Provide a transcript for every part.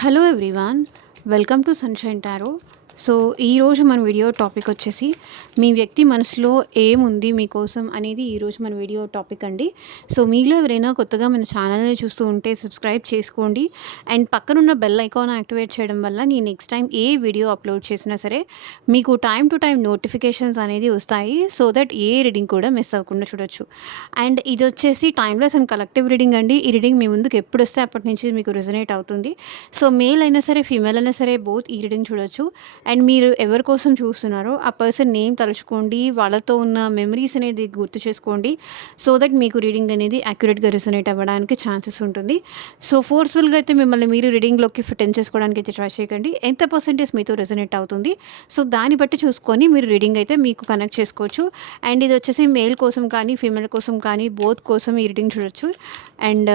Hello everyone, welcome to sunshine tarot. So ఈరోజు మన video topic వచ్చేసి మీ వ్యక్తి మనసులో ఏముంది మీకోసం అనేది ఈరోజు మన వీడియో టాపిక్ అండి. సో మీలో ఎవరైనా కొత్తగా మన ఛానల్ని చూస్తూ ఉంటే సబ్స్క్రైబ్ చేసుకోండి అండ్ పక్కనున్న బెల్ ఐకాన్ యాక్టివేట్ చేయడం వల్ల నేను నెక్స్ట్ టైం ఏ వీడియో అప్లోడ్ చేసినా సరే మీకు టైం టు టైం నోటిఫికేషన్స్ అనేది వస్తాయి. సో దట్ ఏ రీడింగ్ కూడా మిస్ అవ్వకుండా చూడొచ్చు. అండ్ ఇది వచ్చేసి టైమ్లెస్ అండ్ కలెక్టివ్ రీడింగ్ అండి. ఈ రీడింగ్ మీ ముందుకు ఎప్పుడు వస్తే అప్పటి నుంచి మీకు రిజనేట్ అవుతుంది. సో మేల్ అయినా సరే ఫీమేల్ అయినా సరే బోత్ ఈ రీడింగ్ చూడొచ్చు. అండ్ మీరు ఎవరి కోసం చూస్తున్నారో ఆ పర్సన్ నేమ్ తలుచుకోండి, వాళ్ళతో ఉన్న మెమరీస్ అనేది గుర్తు చేసుకోండి. సో దట్ మీకు రీడింగ్ అనేది యాక్యురేట్గా రిజనేట్ అవ్వడానికి ఛాన్సెస్ ఉంటుంది. సో ఫోర్స్ఫుల్గా అయితే మిమ్మల్ని మీరు రీడింగ్లోకి ఫిట్ ఇన్ చేసుకోవడానికి అయితే ట్రై చేయకండి. ఎంత పర్సెంటేజ్ మీతో రిజనేట్ అవుతుంది, సో దాన్ని బట్టి చూసుకొని మీరు రీడింగ్ అయితే మీకు కనెక్ట్ చేసుకోవచ్చు. అండ్ ఇది వచ్చేసి మేల్ కోసం కానీ ఫీమేల్ కోసం కానీ బోత్ కోసం ఈ రీడింగ్ చూడొచ్చు. అండ్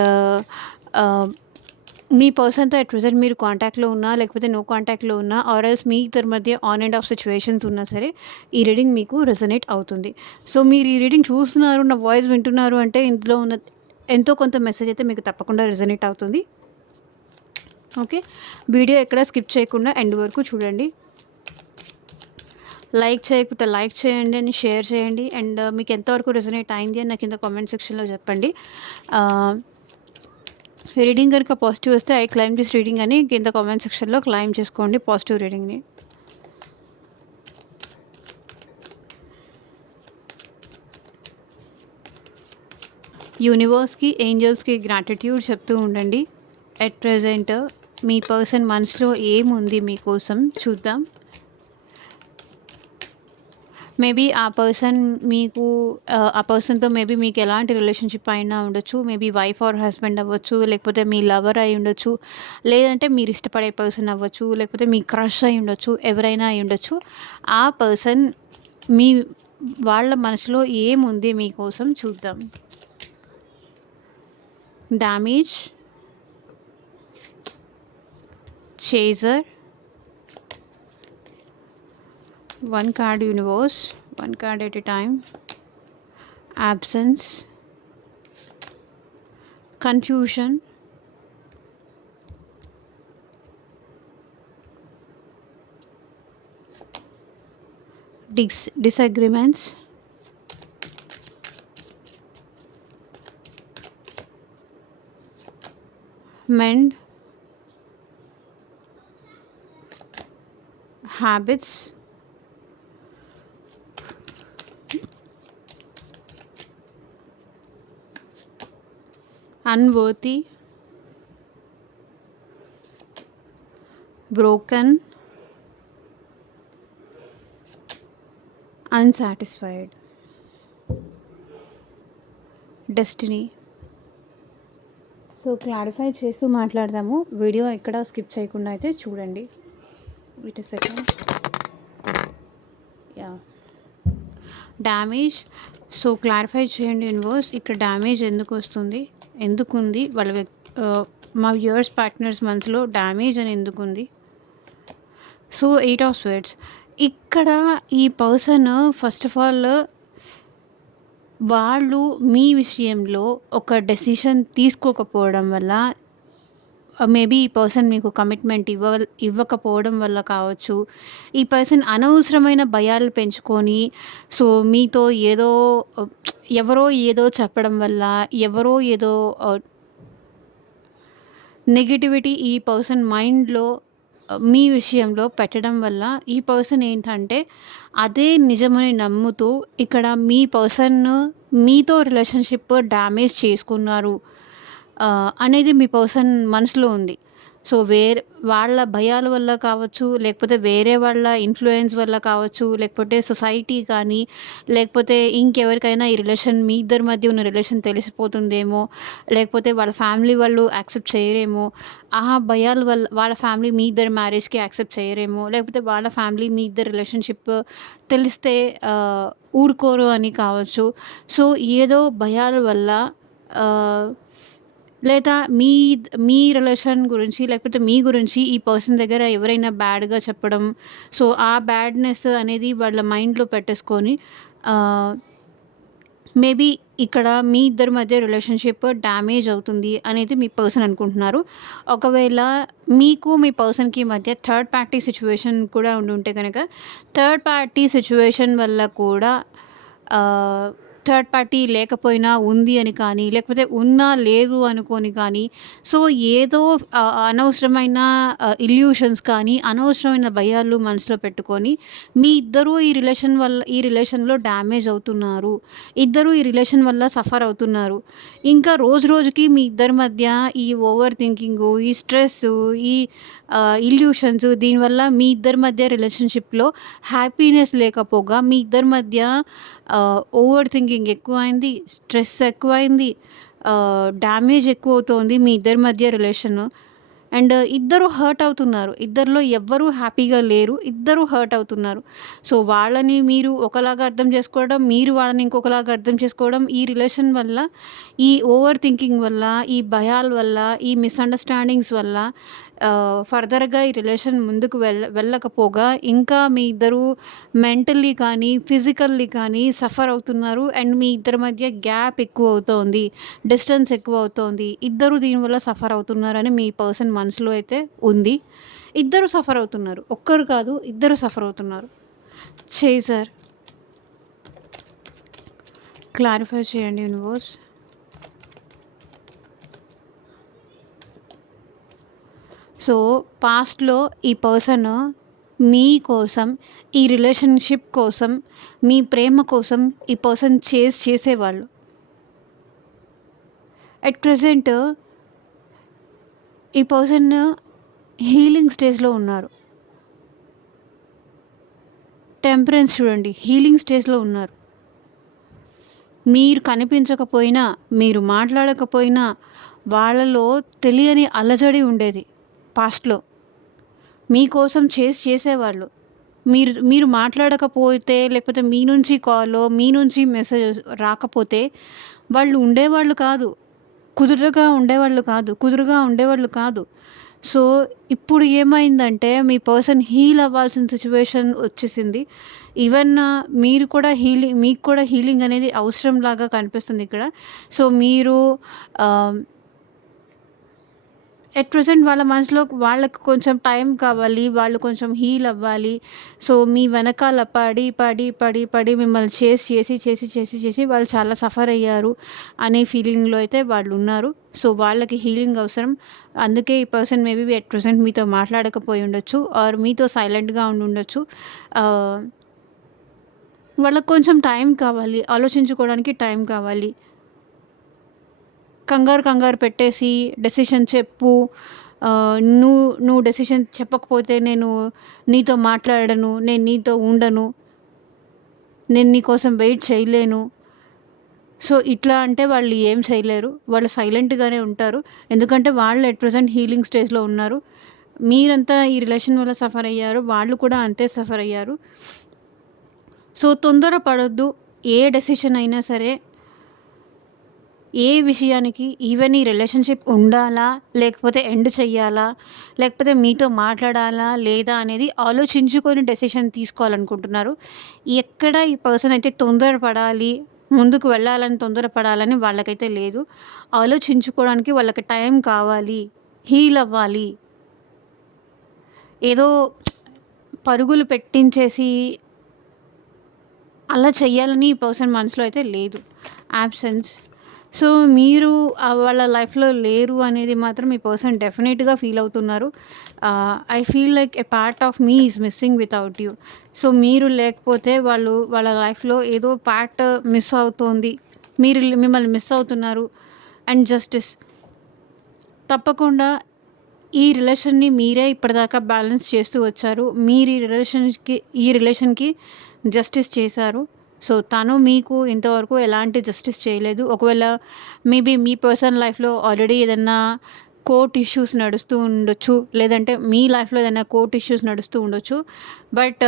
మీ పర్సన్తో అట్ ప్రెజెంట్ మీరు కాంటాక్ట్లో ఉన్నా లేకపోతే నో కాంటాక్ట్లో ఉన్నా ఆర్ ఎల్స్ మీ ఇద్దరి మధ్య ఆన్ అండ్ ఆఫ్ సిచ్యువేషన్స్ ఉన్నా సరే ఈ రీడింగ్ మీకు రెజనేట్ అవుతుంది. సో మీరు ఈ రీడింగ్ చూస్తున్నారు, నా వాయిస్ వింటున్నారు అంటే ఇందులో ఉన్న ఎంతో కొంత మెసేజ్ అయితే మీకు తప్పకుండా రెజనేట్ అవుతుంది. ఓకే, వీడియో ఎక్కడ స్కిప్ చేయకుండా ఎండ్ వరకు చూడండి. లైక్ చేయకపోతే లైక్ చేయండి అని షేర్ చేయండి. అండ్ మీకు ఎంతవరకు రెజనేట్ అయింది అని నాకు కింద కామెంట్ సెక్షన్లో చెప్పండి. రీడింగ్ కనుక పాజిటివ్ వస్తే ఐ క్లైమ్ దిస్ రీడింగ్ అని కింద కామెంట్ సెక్షన్లో క్లైమ్ చేసుకోండి పాజిటివ్ రీడింగ్ని. యూనివర్స్కి, ఏంజల్స్కి గ్రాటిట్యూడ్ చెప్తూ ఉండండి. ఎట్ ప్రెజెంట్ మీ పర్సన్ మనసులో ఏముంది మీకోసం చూద్దాం. మేబీ ఆ పర్సన్ మీకు ఆ పర్సన్తో మేబీ మీకు ఎలాంటి రిలేషన్షిప్ అయినా ఉండొచ్చు. మేబీ వైఫ్ ఆర్ హస్బెండ్ అవ్వచ్చు, లేకపోతే మీ లవర్ అయి ఉండొచ్చు, లేదంటే మీరు ఇష్టపడే పర్సన్ అవ్వచ్చు, లేకపోతే మీ క్రష్ అయి ఉండొచ్చు, ఎవరైనా అయి ఉండొచ్చు. ఆ పర్సన్ మీ వాళ్ళ మనసులో ఏముంది మీకోసం చూద్దాం. Damage, chaser, one card universe, one card at a time, absence, confusion, disagreements, mend, habits, unworthy, broken, unsatisfied, destiny. So clarify చేస్తూ మాట్లాడదాము. వీడియో ఎక్కడ స్కిప్ చేయకుండా అయితే చూడండి. Wait a second. Yeah, damage. So clarify చేయండి యూనివర్స్, ఇక్కడ damage ఎందుకు వస్తుంది, ఎందుకు ఉంది, వాళ్ళ మా వ్యూవర్స్ పార్ట్నర్స్ మనసులో డ్యామేజ్ అని ఎందుకు ఉంది. So 8 of swords. ఇక్కడ ఈ పర్సన్ ఫస్ట్ ఆఫ్ ఆల్ వాళ్ళు మీ విషయంలో ఒక డెసిషన్ తీసుకోకపోవడం వల్ల, మేబీ ఈ పర్సన్ మీకు కమిట్మెంట్ ఇవ్వకపోవడం వల్ల కావచ్చు. ఈ పర్సన్ అనవసరమైన భయాలు పెంచుకొని, సో మీతో ఏదో ఎవరో ఏదో చెప్పడం వల్ల, ఎవరో ఏదో నెగిటివిటీ ఈ పర్సన్ మైండ్లో మీ విషయంలో పెట్టడం వల్ల ఈ పర్సన్ ఏంటంటే అదే నిజమని నమ్ముతూ ఇక్కడ మీ పర్సన్ మీతో రిలేషన్షిప్ డ్యామేజ్ చేసుకున్నారు అనేది మీ పర్సన్ మనసులో ఉంది. సో వాళ్ళ భయాల వల్ల కావచ్చు, లేకపోతే వేరే వాళ్ళ ఇన్ఫ్లుయెన్స్ వల్ల కావచ్చు, లేకపోతే సొసైటీ కానీ, లేకపోతే ఇంకెవరికైనా ఈ రిలేషన్ మీ ఇద్దరి మధ్య ఉన్న రిలేషన్ తెలిసిపోతుందేమో, లేకపోతే వాళ్ళ ఫ్యామిలీ వాళ్ళు యాక్సెప్ట్ చేయరేమో, ఆ భయాల వల్ల వాళ్ళ ఫ్యామిలీ మీ ఇద్దరి మ్యారేజ్కి యాక్సెప్ట్ చేయరేమో, లేకపోతే వాళ్ళ ఫ్యామిలీ మీ ఇద్దరి రిలేషన్షిప్ తెలిస్తే ఊరుకోరు అని కావచ్చు. సో ఏదో భయాల వల్ల లేదా మీ రిలేషన్ గురించి లేకపోతే మీ గురించి ఈ పర్సన్ దగ్గర ఎవరైనా బ్యాడ్గా చెప్పడం, సో ఆ బ్యాడ్నెస్ అనేది వాళ్ళ మైండ్లో పెట్టేసుకొని మేబీ ఇక్కడ మీ ఇద్దరి మధ్య రిలేషన్‌షిప్ డ్యామేజ్ అవుతుంది అనేది మీ పర్సన్ అనుకుంటున్నారు. ఒకవేళ మీకు మీ పర్సన్‌కి మధ్య థర్డ్ పార్టీ సిట్యుయేషన్ కూడా ఉండుంటే గనక, థర్డ్ పార్టీ సిట్యుయేషన్ వల్ల కూడా థర్డ్ పార్టీ లేకపోయినా ఉంది అని కానీ, లేకపోతే ఉన్నా లేదు అనుకోని కానీ, సో ఏదో అనవసరమైన ఇల్యూషన్స్ కానీ, అనవసరమైన భయాలు మనసులో పెట్టుకొని, మీ ఇద్దరూ ఈ రిలేషన్‌లో డ్యామేజ్ అవుతున్నారు. ఇద్దరూ ఈ రిలేషన్ వల్ల సఫర్ అవుతున్నారు. ఇంకా రోజు రోజుకి మీ ఇద్దరి మధ్య ఈ ఓవర్ థింకింగు, ఈ స్ట్రెస్సు, ఈ ఇల్యూషన్స్ దీనివల్ల మీ ఇద్దరి మధ్య రిలేషన్‌షిప్‌లో హ్యాపీనెస్ లేకపోగా, మీ ఇద్దరి మధ్య ఓవర్ థింకింగ్ ఎక్కువైంది, స్ట్రెస్ ఎక్కువైంది, డ్యామేజ్ ఎక్కువవుతోంది మీ ఇద్దరి మధ్య రిలేషను. అండ్ ఇద్దరు హర్ట్ అవుతున్నారు. ఇద్దరిలో ఎవ్వరూ హ్యాపీగా లేరు. ఇద్దరూ హర్ట్ అవుతున్నారు. సో, వాళ్ళని మీరు ఒకలాగా అర్థం చేసుకోవడం, మీరు వాళ్ళని ఇంకొకలాగా అర్థం చేసుకోవడం, ఈ రిలేషన్ వల్ల, ఈ ఓవర్ థింకింగ్ వల్ల, ఈ భయాల వల్ల, ఈ మిస్‌అండర్‌స్టాండింగ్స్ వల్ల ఫర్దర్‌గా ఈ రిలేషన్ ముందుకు వెళ్ళకపోగా ఇంకా మీ ఇద్దరు మెంటల్లీ కానీ, ఫిజికల్లీ కానీ సఫర్ అవుతున్నారు. అండ్ మీ ఇద్దరి మధ్య గ్యాప్ ఎక్కువవుతోంది. డిస్టెన్స్ ఎక్కువవుతోంది. ఇద్దరు దీనివల్ల సఫర్ అవుతున్నారని మీ పర్సన్ మనసులో అయితే ఉంది. ఇద్దరు సఫర్ అవుతున్నారు. ఒక్కరు కాదు, ఇద్దరు సఫర్ అవుతున్నారు. చేజర్ క్లారిఫై చేయండి యూనివర్స్. సో, పాస్ట్‌లో ఈ పర్సన్ మీకోసం, ఈ రిలేషన్‌షిప్ కోసం, మీ ప్రేమ కోసం ఈ పర్సన్ చేసేవాళ్ళు. అట్ ప్రెజెంట్ ఈ పర్సన్ హీలింగ్ స్టేజ్‌లో ఉన్నారు. టెంపరెన్స్ చూడండి, హీలింగ్ స్టేజ్‌లో ఉన్నారు. మీరు కనిపించకపోయినా, మీరు మాట్లాడకపోయినా వాళ్ళలో తెలియని అలజడి ఉండేది పాస్ట్‌లో. మీకోసం చేసేవాళ్ళు. మీరు మీరు మాట్లాడకపోతే, లేకపోతే మీ నుంచి కాలో, మీ నుంచి మెసేజ్ రాకపోతే వాళ్ళు ఉండేవాళ్ళు కాదు. కుదురుగా ఉండేవాళ్ళు కాదు. సో, ఇప్పుడు ఏమైందంటే మీ పర్సన్ హీల్ అవ్వాల్సిన సిట్యుయేషన్ వచ్చేసింది. ఈవెన్ మీకు కూడా హీలింగ్ అనేది అవసరంలాగా కనిపిస్తుంది ఇక్కడ. సో, మీరు ఎట్ ప్రెజెంట్ వాళ్ళ మనసులో వాళ్ళకి కొంచెం టైం కావాలి. వాళ్ళు కొంచెం హీల్ అవ్వాలి. సో, మీ వెనకాల పడి మిమ్మల్ని చేసి వాళ్ళు చాలా సఫర్ అయ్యారు అనే ఫీలింగ్‌లో అయితే వాళ్ళున్నారు. సో, వాళ్ళకి హీలింగ్ అవసరం. అందుకే ఈ పర్సన్ మేబీ ఎట్ ప్రెజెంట్ మీతో మాట్లాడకపోయి ఉండొచ్చు. ఆర్ మీతో సైలెంట్‌గా ఉండుండొచ్చు. వాళ్ళకి కొంచెం టైం కావాలి. ఆలోచించుకోవడానికి టైం కావాలి. కంగారు పెట్టేసి డెసిషన్ చెప్పు, నువ్వు డెసిషన్ చెప్పకపోతే నేను నీతో మాట్లాడను, నేను నీతో ఉండను, నేను నీకోసం వెయిట్ చేయలేను. సో, ఇట్లా అంటే వాళ్ళు ఏం చేయలేరు. వాళ్ళు సైలెంట్‌గానే ఉంటారు. ఎందుకంటే వాళ్ళు ఎట్ ప్రెజెంట్ హీలింగ్ స్టేజ్‌లో ఉన్నారు. మీరంతా ఈ రిలేషన్ వల్ల సఫర్ అయ్యారు. వాళ్ళు కూడా అంతే సఫర్ అయ్యారు. సో, తొందర పడొద్దు. ఏ డెసిషన్ అయినా సరే, ఏ విషయానికి ఈవెన్ ఈ రిలేషన్‌షిప్ ఉండాలా? లేకపోతే ఎండ్ చెయ్యాలా? లేకపోతే మీతో మాట్లాడాలా? లేదా? అనేది ఆలోచించుకొని డెసిషన్ తీసుకోవాలనుకుంటున్నారు. ఎక్కడ ఈ పర్సన్ అయితే తొందరపడాలి, ముందుకు వెళ్ళాలని తొందరపడాలని వాళ్ళకైతే లేదు. ఆలోచించుకోవడానికి వాళ్ళకి టైం కావాలి. హీల్ అవ్వాలి. ఏదో పరుగులు పెట్టించేసి అలా చెయ్యాలని ఈ పర్సన్ మనసులో అయితే లేదు. యాబ్సెన్స్. సో, మీరు వాళ్ళ లైఫ్‌లో లేరు అనేది మాత్రం ఈ పర్సన్ డెఫినెట్‌గా ఫీల్ అవుతున్నారు. I feel like a part of me is missing without you. So, మీరు లేకపోతే వాళ్ళ లైఫ్‌లో ఏదో పార్ట్ మిస్ అవుతోంది. మిమ్మల్ని మిస్ అవుతున్నారు. అండ్ జస్టిస్ తప్పకుండా ఈ రిలేషన్‌ని మీరే ఇప్పటిదాకా బ్యాలెన్స్ చేస్తూ వచ్చారు. మీరు ఈ రిలేషన్‌కి జస్టిస్ చేశారు. సో, తను మీకు ఇంతవరకు ఎలాంటి జస్టిస్ చేయలేదు. ఒకవేళ మేబీ మీ పర్సనల్ లైఫ్‌లో ఆల్రెడీ ఏదన్నా కోర్ట్ ఇష్యూస్ నడుస్తూ ఉండొచ్చు. లేదంటే మీ లైఫ్‌లో ఏదైనా కోర్ట్ ఇష్యూస్ నడుస్తూ ఉండొచ్చు. బట్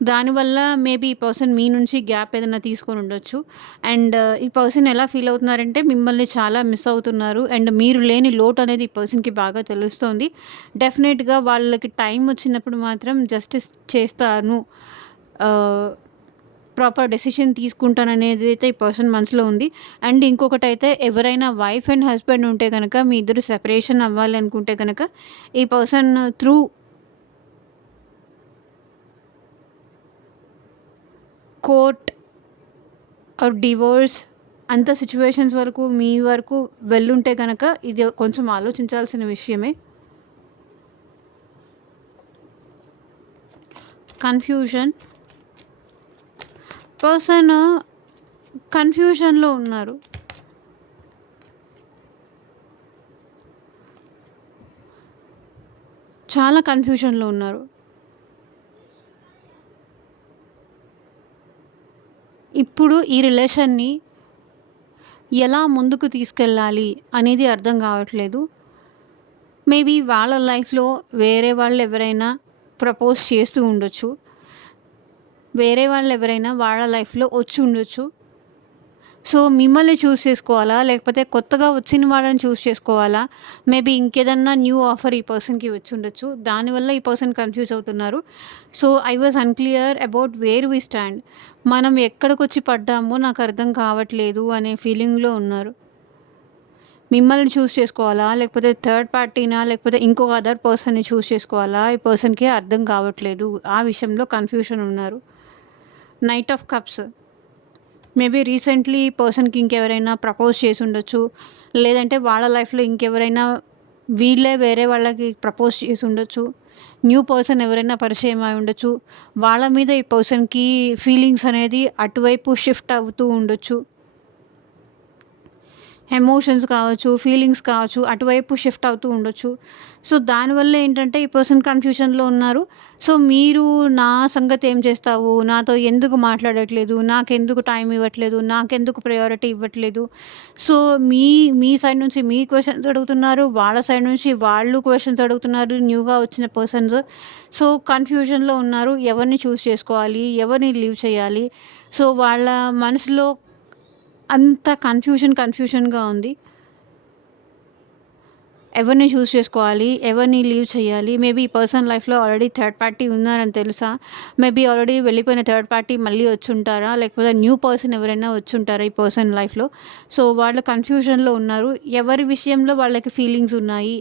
దానివల్ల మేబీ ఈ పర్సన్ మీ నుంచి గ్యాప్ ఏదైనా తీసుకొని ఉండొచ్చు. అండ్ ఈ పర్సన్ ఎలా ఫీల్ అవుతున్నారంటే మిమ్మల్ని చాలా మిస్ అవుతున్నారు. అండ్ మీరు లేని లోటు అనేది ఈ పర్సన్‌కి బాగా తెలుస్తోంది. డెఫినెట్‌గా వాళ్ళకి టైం వచ్చినప్పుడు మాత్రం జస్టిస్ చేస్తాను. ప్రాపర్ డెసిషన్ తీసుకుంటాననేది అయితే ఈ పర్సన్ మనసులో ఉంది. అండ్ ఇంకొకటైతే ఎవరైనా వైఫ్ అండ్ హస్బెండ్ ఉంటే గనక మీ ఇద్దరు సెపరేషన్ అవ్వాలి అనుకుంటే గనక ఈ person through court or divorce అంత సిచ్యువేషన్స్ వరకు మీ వరకు వెళ్ళుంటే గనక ఇది కొంచెం ఆలోచించాల్సిన విషయమే. కన్ఫ్యూజన్, పర్సన్ కన్ఫ్యూజన్లో ఉన్నారు. చాలా కన్ఫ్యూజన్లో ఉన్నారు. ఇప్పుడు ఈ రిలేషన్ని ఎలా ముందుకు తీసుకెళ్ళాలి అనేది అర్థం కావట్లేదు. మేబీ వాళ్ళ లైఫ్లో వేరే వాళ్ళు ఎవరైనా ప్రపోజ్ చేస్తూ ఉండొచ్చు. వేరే వాళ్ళు ఎవరైనా వాళ్ళ లైఫ్లో వచ్చి ఉండొచ్చు. సో మిమ్మల్ని చూస్ చేసుకోవాలా, లేకపోతే కొత్తగా వచ్చిన వాళ్ళని చూస్ చేసుకోవాలా, మేబీ ఇంకేదన్నా న్యూ ఆఫర్ ఈ పర్సన్కి వచ్చి ఉండొచ్చు. దానివల్ల ఈ పర్సన్ కన్ఫ్యూజ్ అవుతున్నారు. So I was unclear about where we stand. మనం ఎక్కడికొచ్చి పడ్డామో నాకు అర్థం కావట్లేదు అనే ఫీలింగ్లో ఉన్నారు. మిమ్మల్ని చూస్ చేసుకోవాలా, లేకపోతే థర్డ్ పార్టీనా, లేకపోతే ఇంకొక అదర్ పర్సన్ని చూస్ చేసుకోవాలా, ఈ పర్సన్కి అర్థం కావట్లేదు. ఆ విషయంలో కన్ఫ్యూషన్ ఉన్నారు. Knight of cups, maybe recently ఈ పర్సన్కి ఇంకెవరైనా ప్రపోజ్ చేసి ఉండొచ్చు. లేదంటే వాళ్ళ లైఫ్లో ఇంకెవరైనా వీళ్ళే వేరే వాళ్ళకి ప్రపోజ్ చేసి ఉండొచ్చు. న్యూ పర్సన్ ఎవరైనా పరిచయం అయి ఉండొచ్చు. వాళ్ళ మీద ఈ పర్సన్కి ఫీలింగ్స్ అనేది అటువైపు షిఫ్ట్ అవుతూ ఉండొచ్చు. ఎమోషన్స్ కావచ్చు, ఫీలింగ్స్ కావచ్చు, అటువైపు షిఫ్ట్ అవుతూ ఉండొచ్చు. సో దానివల్ల ఏంటంటే ఈ పర్సన్ కన్ఫ్యూషన్లో ఉన్నారు. సో మీరు నా సంగతి ఏం చేస్తావు, నాతో ఎందుకు మాట్లాడట్లేదు, నాకెందుకు టైం ఇవ్వట్లేదు, నాకెందుకు ప్రయారిటీ ఇవ్వట్లేదు. సో మీ మీ సైడ్ నుంచి మీ క్వశ్చన్స్ అడుగుతున్నారు, వాళ్ళ సైడ్ నుంచి వాళ్ళు క్వశ్చన్స్ అడుగుతున్నారు, న్యూగా వచ్చిన పర్సన్స్. సో కన్ఫ్యూజన్లో ఉన్నారు. ఎవరిని చూస్ చేసుకోవాలి, ఎవరిని లీవ్ చేయాలి. సో వాళ్ళ మనసులో అంత కన్ఫ్యూషన్గా ఉంది. ఎవరిని చూస్ చేసుకోవాలి, ఎవరిని లీవ్ చేయాలి. మేబీ ఈ పర్సన్ లైఫ్లో ఆల్రెడీ థర్డ్ పార్టీ ఉన్నారని తెలుసా, మేబీ ఆల్రెడీ వెళ్ళిపోయిన థర్డ్ పార్టీ మళ్ళీ వచ్చుంటారా, లేకపోతే న్యూ పర్సన్ ఎవరైనా వచ్చుంటారా ఈ పర్సన్ లైఫ్లో. సో వాళ్ళు కన్ఫ్యూజన్లో ఉన్నారు. ఎవరి విషయంలో వాళ్ళకి ఫీలింగ్స్ ఉన్నాయి,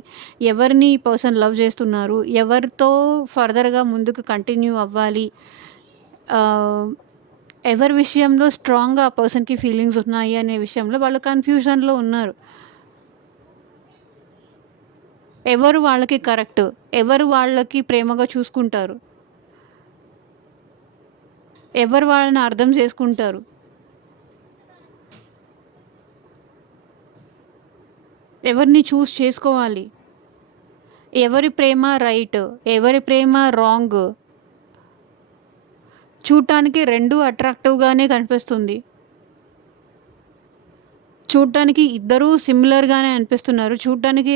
ఎవరిని ఈ పర్సన్ లవ్ చేస్తున్నారు, ఎవరితో ఫర్దర్గా ముందుకు కంటిన్యూ అవ్వాలి, ఎవరి విషయంలో స్ట్రాంగ్గా ఆ పర్సన్కి ఫీలింగ్స్ ఉన్నాయి అనే విషయంలో వాళ్ళు కన్ఫ్యూజన్లో ఉన్నారు. ఎవరు వాళ్ళకి కరెక్ట్, ఎవరు వాళ్ళకి ప్రేమగా చూసుకుంటారు, ఎవరు వాళ్ళని అర్థం చేసుకుంటారు, ఎవరిని చూస్ చేసుకోవాలి, ఎవరి ప్రేమ రైట్, ఎవరి ప్రేమ రాంగ్. చూడటానికి రెండు అట్రాక్టివ్గానే కనిపిస్తుంది. చూడటానికి ఇద్దరూ సిమిలర్గానే అనిపిస్తున్నారు. చూడటానికి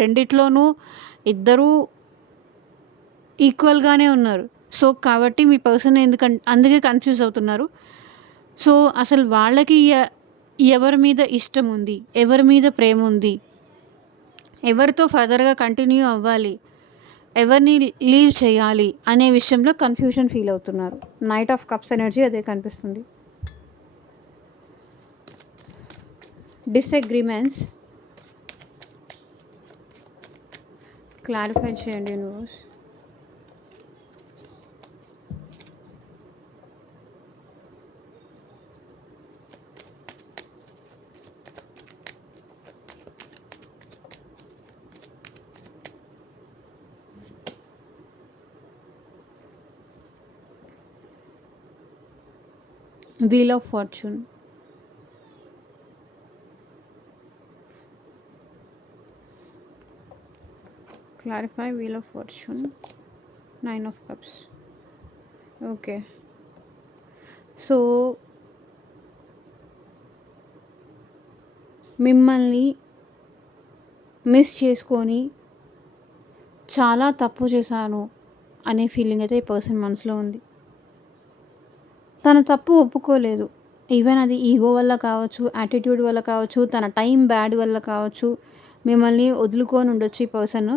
రెండిట్లోనూ ఇద్దరూ ఈక్వల్గానే ఉన్నారు. సో కాబట్టి మీ పర్సన్ అందుకే కన్ఫ్యూజ్ అవుతున్నారు. సో అసలు వాళ్ళకి ఎవరి మీద ఇష్టం ఉంది, ఎవరి మీద ప్రేమ ఉంది, ఎవరితో ఫర్దర్గా కంటిన్యూ అవ్వాలి, ఎవరిని లీవ్ చేయాలి అనే విషయంలో కన్ఫ్యూజన్ ఫీల్ అవుతున్నారు. నైట్ ఆఫ్ కప్స్ ఎనర్జీ అదే కనిపిస్తుంది. డిసగ్రిమెంట్స్ క్లారిఫై చేయండి universe. Wheel of Fortune, clarify Wheel of Fortune, 9 of Cups. Okay, so మిమ్మల్ని మిస్ చేసుకొని చాలా తప్పు చేశాను అనే ఫీలింగ్ అయితే ఈ పర్సన్ మనసులో ఉంది. తన తప్పు ఒప్పుకోలేదు. ఈవెన్ అది ఈగో వల్ల కావచ్చు, యాటిట్యూడ్ వల్ల కావచ్చు, తన టైం బ్యాడ్ వల్ల కావచ్చు, మిమ్మల్ని వదులుకొని ఉండొచ్చు ఈ పర్సన్.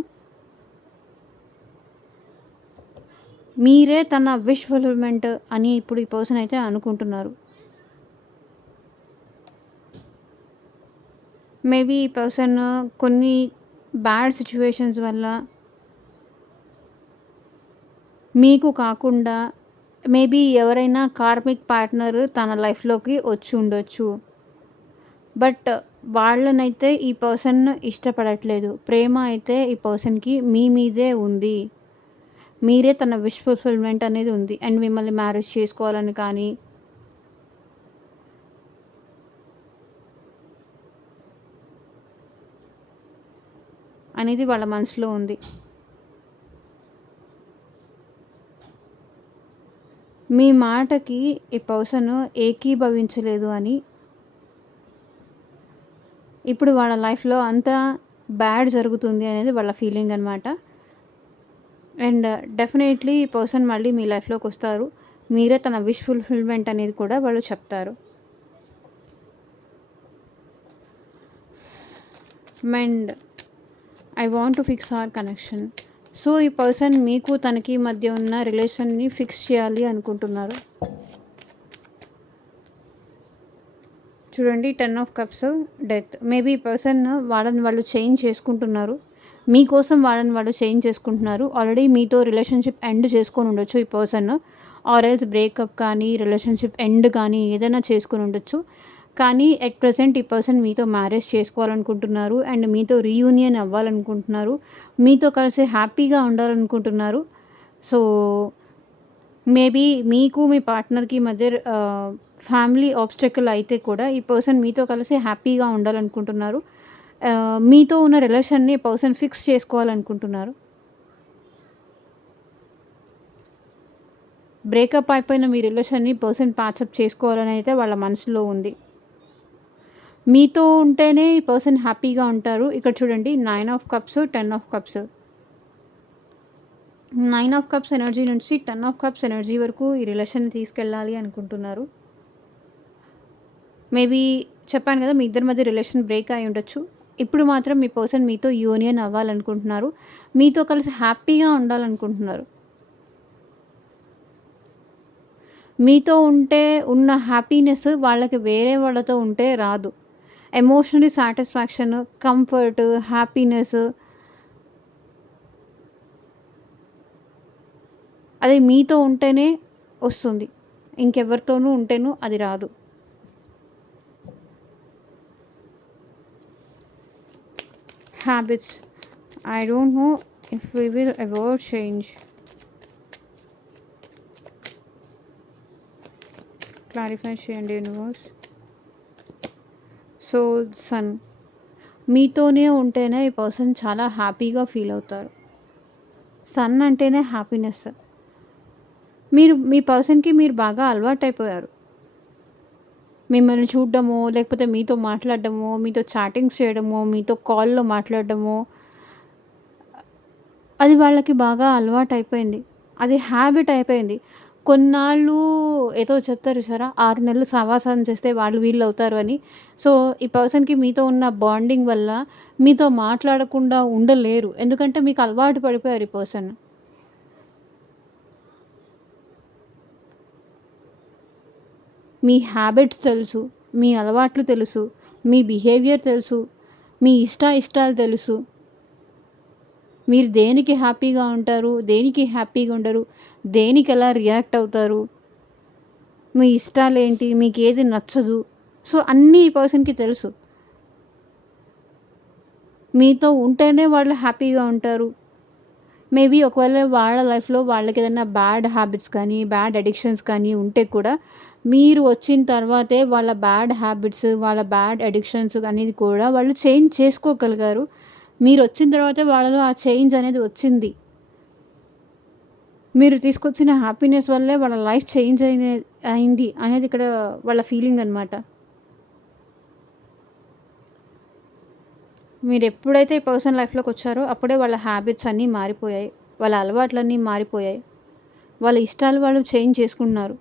మీరే తన విష్ ఫుల్‌ఫిల్‌మెంట్ అని ఇప్పుడు ఈ పర్సన్ అయితే అనుకుంటున్నారు. మేబీ ఈ పర్సన్ కొన్ని బ్యాడ్ సిట్యుయేషన్స్ వల్ల మీకు కాకుండా మేబీ ఎవరైనా కార్మిక్ పార్ట్నర్ తన లైఫ్‌లోకి వచ్చి ఉండొచ్చు. బట్ వాళ్ళనైతే ఈ పర్సన్ ఇష్టపడట్లేదు. ప్రేమ అయితే ఈ పర్సన్‌కి మీ మీదే ఉంది. మీరే తన విష్ ఫుల్‌ఫిల్‌మెంట్ అనేది ఉంది. అండ్ మిమ్మల్ని మ్యారేజ్ చేసుకోవాలని కానీ అనేది వాళ్ళ మనసులో ఉంది. మీ మాటకి ఈ పర్సన్ ఏకీభవించలేదు అని ఇప్పుడు వాళ్ళ లైఫ్‌లో అంతా బ్యాడ్ జరుగుతుంది అనేది వాళ్ళ ఫీలింగ్ అనమాట. అండ్ డెఫినెట్లీ ఈ పర్సన్ మళ్ళీ మీ లైఫ్‌లోకి వస్తారు. మీరే తన విష్ ఫుల్‌ఫిల్‌మెంట్ అనేది కూడా వాళ్ళు చెప్తారు. And I want to fix our connection. So ఈ పర్సన్ మీకు తనకి మధ్య ఉన్న రిలేషన్ని ఫిక్స్ చేయాలి అనుకుంటున్నారు. చూడండి 10 ఆఫ్ కప్స్, డెత్. మేబీ ఈ పర్సన్ వాళ్ళని వాళ్ళు చేంజ్ చేసుకుంటున్నారు. మీకోసం వాళ్ళని వాళ్ళు చేంజ్ చేసుకుంటున్నారు. ఆల్రెడీ మీతో రిలేషన్షిప్ ఎండ్ చేసుకొని ఉండొచ్చు ఈ పర్సన్. ఆర్ ఎల్స్ బ్రేకప్ కానీ, రిలేషన్షిప్ ఎండ్ కానీ ఏదైనా చేసుకొని ఉండొచ్చు. కానీ ఎట్ ప్రెజెంట్ ఈ పర్సన్ మీతో మ్యారేజ్ చేసుకోవాలనుకుంటున్నారు. అండ్ మీతో రీయూనియన్ అవ్వాలనుకుంటున్నారు. మీతో కలిసి హ్యాపీగా ఉండాలనుకుంటున్నారు. సో మేబీ మీకు మీ పార్ట్నర్‌కి మధ్య ఫ్యామిలీ ఆబ్స్టకిల్ అయితే కూడా ఈ పర్సన్ మీతో కలిసి హ్యాపీగా ఉండాలనుకుంటున్నారు. మీతో ఉన్న రిలేషన్‌ని పర్సన్ ఫిక్స్ చేసుకోవాలనుకుంటున్నారు. బ్రేకప్ అయిపోయిన మీ రిలేషన్‌ని పర్సన్ ప్యాచప్ చేసుకోవాలని అయితే వాళ్ళ మనసులో ఉంది. మీతో ఉంటేనే ఈ పర్సన్ హ్యాపీగా ఉంటారు. ఇక్కడ చూడండి 9 of cups, 10 of cups. 9 of cups energy నుంచి 10 ఆఫ్ కప్స్ ఎనర్జీ వరకు ఈ రిలేషన్‌ని తీసుకెళ్ళాలి అనుకుంటున్నారు. మేబీ చెప్పాను కదా! మీ ఇద్దరి మధ్య రిలేషన్ బ్రేక్ అయ్యి ఉండొచ్చు. ఇప్పుడు మాత్రం మీ పర్సన్ మీతో యూనియన్ అవ్వాలనుకుంటున్నారు. మీతో కలిసి హ్యాపీగా ఉండాలనుకుంటున్నారు. మీతో ఉంటే ఉన్న హ్యాపీనెస్ వాళ్ళకి వేరే వాళ్ళతో ఉంటే రాదు. ఎమోషనలీ సాటిస్ఫాక్షన్, కంఫర్ట్, హ్యాపీనెస్ అది మీతో ఉంటేనే వస్తుంది. ఇంకెవరితోనూ ఉంటేనూ అది రాదు. Habits. I don't know if we will ever change. Clarify చేయండి యూనివర్స్. So sun. మీతోనే ఉంటేనే ఈ పర్సన్ చాలా హ్యాపీగా ఫీల్ అవుతారు. సన్ అంటేనే హ్యాపీనెస్. మీ పర్సన్‌కి మీరు బాగా అలవాటైపోయారు. మిమ్మల్ని చూడడమో, లేకపోతే మీతో మాట్లాడడమో, మీతో చాటింగ్స్ చేయడమో, మీతో కాల్‌లో మాట్లాడడమో అది వాళ్ళకి బాగా అలవాటయిపోయింది. అది హ్యాబిట్ అయిపోయింది. కొన్నాళ్ళు ఏదో చెప్తారు చూసారా? 6 నెలలు సహవాసం చేస్తే వాళ్ళు వీళ్ళు అవుతారు అని. సో, ఈ పర్సన్‌కి మీతో ఉన్న బాండింగ్ వల్ల మీతో మాట్లాడకుండా ఉండలేరు. ఎందుకంటే మీకు అలవాటు పడిపోయారు ఈ పర్సన్. మీ హ్యాబిట్స్ తెలుసు. మీ అలవాట్లు తెలుసు. మీ బిహేవియర్ తెలుసు. మీ ఇష్టాలు తెలుసు. మీరు దేనికి హ్యాపీగా ఉంటారు, దేనికి హ్యాపీగా ఉండరు, దేనికి ఎలా రియాక్ట్ అవుతారు, మీ ఇష్టాలేంటి, మీకేది నచ్చదు. సో, అన్నీ ఈ పర్సన్‌కి తెలుసు. మీతో ఉంటేనే వాళ్ళు హ్యాపీగా ఉంటారు. మేబీ ఒకవేళ వాళ్ళ లైఫ్‌లో వాళ్ళకేదైనా బ్యాడ్ హ్యాబిట్స్ కానీ, బ్యాడ్ అడిక్షన్స్ కానీ ఉంటే కూడా మీరు వచ్చిన తర్వాతే వాళ్ళ బ్యాడ్ హ్యాబిట్స్, వాళ్ళ బ్యాడ్ అడిక్షన్స్ అనేది కూడా వాళ్ళు చేంజ్ చేసుకోగలిగారు. మీరొచ్చిన తర్వాతే వాళ్ళలో ఆ చేంజ్ అనేది వచ్చింది. మీరు తీసుకొచ్చిన హ్యాపీనెస్ వల్లే వాళ్ళ లైఫ్ చేంజ్ అయింది అనేది ఇక్కడ వాళ్ళ ఫీలింగ్ అనమాట. మీరెప్పుడైతే ఈ పర్సన్ లైఫ్‌లోకి వచ్చారో అప్పుడే వాళ్ళ హ్యాబిట్స్ అన్నీ మారిపోయాయి. వాళ్ళ అలవాట్లన్నీ మారిపోయాయి. వాళ్ళ ఇష్టాలు వాళ్ళు చేంజ్ చేసుకుంటున్నారు.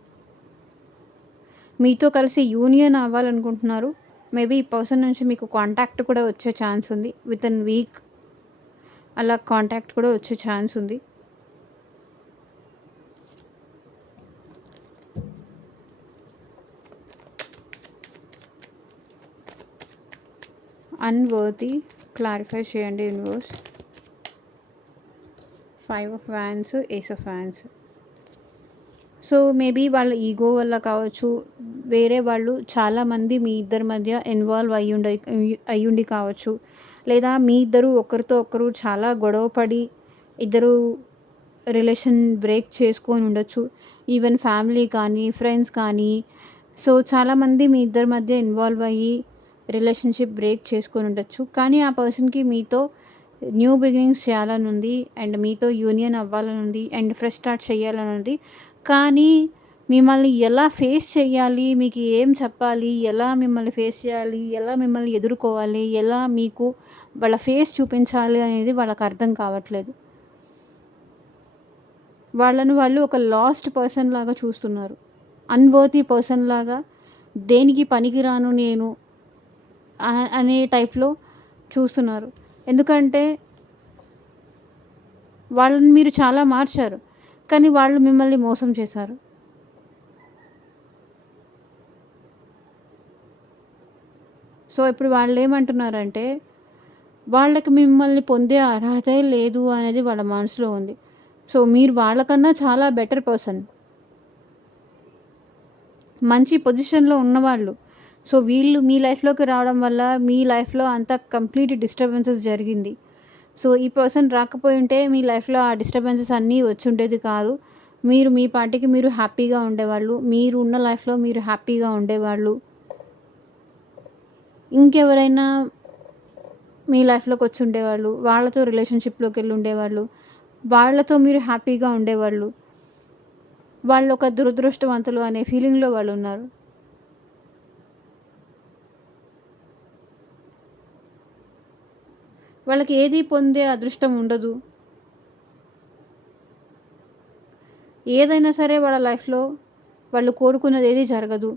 మీతో కలిసి యూనియన్ అవ్వాలనుకుంటున్నారు. మేబీ ఈ పర్సన్ నుంచి మీకు కాంటాక్ట్ కూడా వచ్చే ఛాన్స్ ఉంది. వితిన్ వీక్ అలా కాంటాక్ట్ కూడా వచ్చే ఛాన్స్ ఉంది. అన్వర్తీ క్లారిఫై చేయండి universe. 5 of wands, ace of wands. So maybe వాళ్ళ ఈగో వల్ల కావచ్చు, వేరే వాళ్ళు చాలామంది మీ ఇద్దరి మధ్య ఇన్వాల్వ్ అయ్యుండి కావచ్చు, లేదా మీ ఇద్దరు ఒకరితో ఒకరు చాలా గొడవ పడి ఇద్దరు రిలేషన్ బ్రేక్ చేసుకొని ఉండొచ్చు. ఈవెన్ ఫ్యామిలీ కానీ ఫ్రెండ్స్ కానీ. సో చాలామంది మీ ఇద్దరి మధ్య ఇన్వాల్వ్ అయ్యి రిలేషన్షిప్ బ్రేక్ చేసుకొని ఉండొచ్చు. కానీ ఆ పర్సన్కి మీతో న్యూ బిగినింగ్స్ చేయాలని ఉంది, అండ్ మీతో యూనియన్ అవ్వాలని ఉంది, అండ్ ఫ్రెష్ స్టార్ట్ చేయాలని ఉంది. కానీ మిమ్మల్ని ఎలా ఫేస్ చేయాలి, మీకు ఏం చెప్పాలి, ఎలా మిమ్మల్ని ఫేస్ చేయాలి, ఎలా మిమ్మల్ని ఎదుర్కోవాలి, ఎలా మీకు వాళ్ళ ఫేస్ చూపించాలి అనేది వాళ్ళకి అర్థం కావట్లేదు. వాళ్ళను వాళ్ళు ఒక లాస్ట్ పర్సన్ లాగా చూస్తున్నారు. అన్వర్తీ పర్సన్ లాగా, దేనికి పనికిరాను నేను అనే టైప్లో చూస్తున్నారు. ఎందుకంటే వాళ్ళని మీరు చాలా మార్చారు, కానీ వాళ్ళు మిమ్మల్ని మోసం చేశారు. సో ఇప్పుడు వాళ్ళు ఏమంటున్నారంటే వాళ్ళకి మిమ్మల్ని పొందే అర్హతే లేదు అనేది వాళ్ళ మనసులో ఉంది. సో మీరు వాళ్ళకన్నా చాలా బెటర్ పర్సన్, మంచి పొజిషన్లో ఉన్నవాళ్ళు. సో వీళ్ళు మీ లైఫ్లోకి రావడం వల్ల మీ లైఫ్లో అంతా కంప్లీట్ డిస్టర్బెన్సెస్ జరిగింది. సో ఈ పర్సన్ రాకపోయి ఉంటే మీ లైఫ్లో ఆ డిస్టర్బెన్సెస్ అన్నీ వచ్చి ఉండేది కాదు. మీరు మీ పాటికి మీరు హ్యాపీగా ఉండేవాళ్ళు, మీరు ఉన్న లైఫ్లో మీరు హ్యాపీగా ఉండేవాళ్ళు. ఇంకెవరైనా మీ లైఫ్లోకి వచ్చి ఉండేవాళ్ళు, వాళ్ళతో రిలేషన్షిప్లోకి వెళ్ళి ఉండేవాళ్ళు, వాళ్ళతో మీరు హ్యాపీగా ఉండేవాళ్ళు. వాళ్ళు ఒక దురదృష్టవంతులు అనే ఫీలింగ్లో వాళ్ళు ఉన్నారు. వాళ్ళకి ఏది పొందే అదృష్టం ఉండదు. ఏదైనా సరే వాళ్ళ లైఫ్లో వాళ్ళు కోరుకున్నది ఏది జరగదు.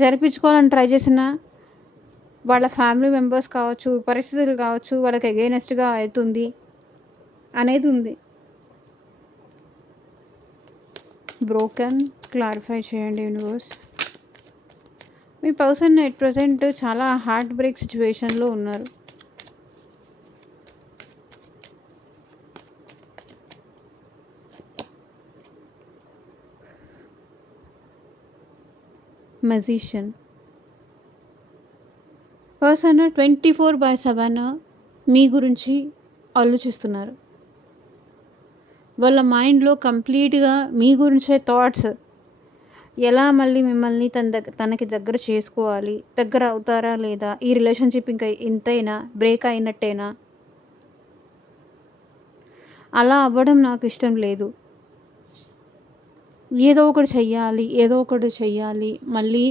జరిపించుకోవాలని ట్రై చేసిన వాళ్ళ ఫ్యామిలీ మెంబర్స్ కావచ్చు, పరిస్థితులు కావచ్చు, వాళ్ళకి అగైనెస్ట్గా అవుతుంది అనేది ఉంది. బ్రోకెన్ క్లారిఫై చేయండి universe. Me person at present చాలా హార్ట్ బ్రేక్ సిచ్యువేషన్లో ఉన్నారు. మెజిషియన్ పర్సన్ 24/7 మీ గురించి ఆలోచిస్తున్నారు. వాళ్ళ మైండ్లో కంప్లీట్గా మీ గురించే థాట్స్. ఎలా మళ్ళీ మిమ్మల్ని తనకి దగ్గర చేసుకోవాలి, దగ్గర అవుతారా లేదా, ఈ రిలేషన్షిప్ ఇంకా ఇంతైనా, బ్రేక్ అయినట్టేనా, అలా అవ్వడం నాకు ఇష్టం లేదు, ఏదో ఒకటి చెయ్యాలి, మళ్ళీ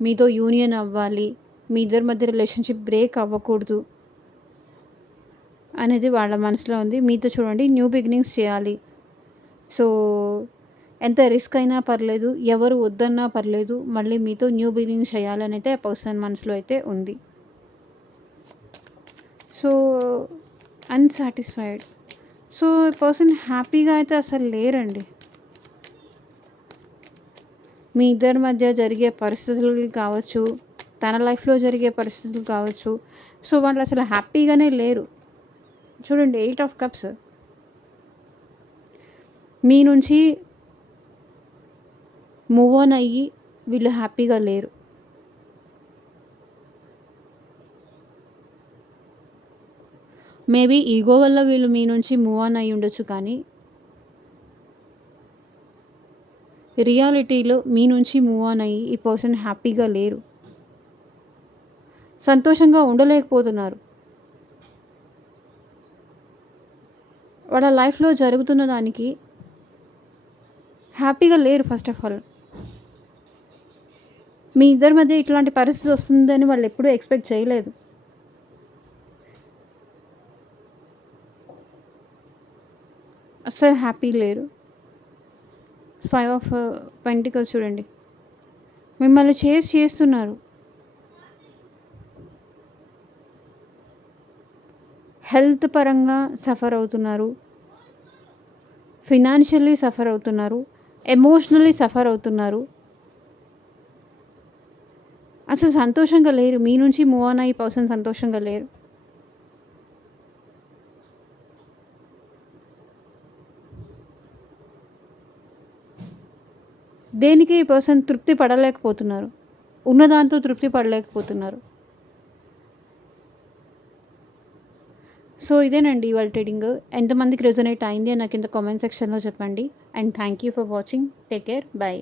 మీతో యూనియన్ అవ్వాలి, మీ ఇద్దరి మధ్య రిలేషన్షిప్ బ్రేక్ అవ్వకూడదు అనేది వాళ్ళ మనసులో ఉంది. మీతో చూడండి న్యూ బిగినింగ్స్ చేయాలి. సో ఎంత రిస్క్ అయినా పర్లేదు, ఎవరు వద్దన్నా పర్లేదు, మళ్ళీ మీతో న్యూ బిగినింగ్స్ చేయాలని అయితే పర్సన్ మనసులో అయితే ఉంది. So unsatisfied. సో పర్సన్ హ్యాపీగా అయితే అసలు లేరండి. మీ ఇద్దరి మధ్య జరిగే పరిస్థితులు కావచ్చు, తన లైఫ్లో జరిగే పరిస్థితులు కావచ్చు, సో వాళ్ళు అసలు హ్యాపీగానే లేరు. చూడండి 8 ఆఫ్ కప్స్. మీ నుంచి మూవ్ ఆన్ అయ్యి వీళ్ళు హ్యాపీగా లేరు. మేబీ ఈగో వల్ల వీళ్ళు మీ నుంచి మూవ్ ఆన్ అయ్యి ఉండొచ్చు, కానీ రియాలిటీలో మీ నుంచి మూవ్ ఆన్ అయ్యి ఈ పర్సన్ హ్యాపీగా లేరు, సంతోషంగా ఉండలేకపోతున్నారు. వాళ్ళ లైఫ్లో జరుగుతున్న దానికి హ్యాపీగా లేరు. ఫస్ట్ ఆఫ్ ఆల్ మీ ఇద్దరి మధ్య ఇట్లాంటి పరిస్థితి వస్తుందని వాళ్ళు ఎప్పుడూ ఎక్స్పెక్ట్ చేయలేదు. అస్సలు హ్యాపీ లేరు. 5 ఆఫ్ పెంటికల్స్ చూడండి, మిమ్మల్ని చేస్తున్నారు. హెల్త్ పరంగా సఫర్ అవుతున్నారు, ఫినాన్షియల్లీ సఫర్ అవుతున్నారు, ఎమోషనల్లీ సఫర్ అవుతున్నారు. అసలు సంతోషంగా లేరు. మీ నుంచి మూవ్ ఆన్ అయ్యే పర్సన్ సంతోషంగా లేరు. దేనికి ఈ పర్సన్ తృప్తి పడలేకపోతున్నారు. ఉన్నదాంతో తృప్తి పడలేకపోతున్నారు. సో ఇదేనండి ఇవాళ ట్రీడింగ్. ఎంతమందికి రెజొనేట్ అయింది అని నాకు కింద కామెంట్ సెక్షన్‌లో చెప్పండి. And thank you for watching. Take care. By.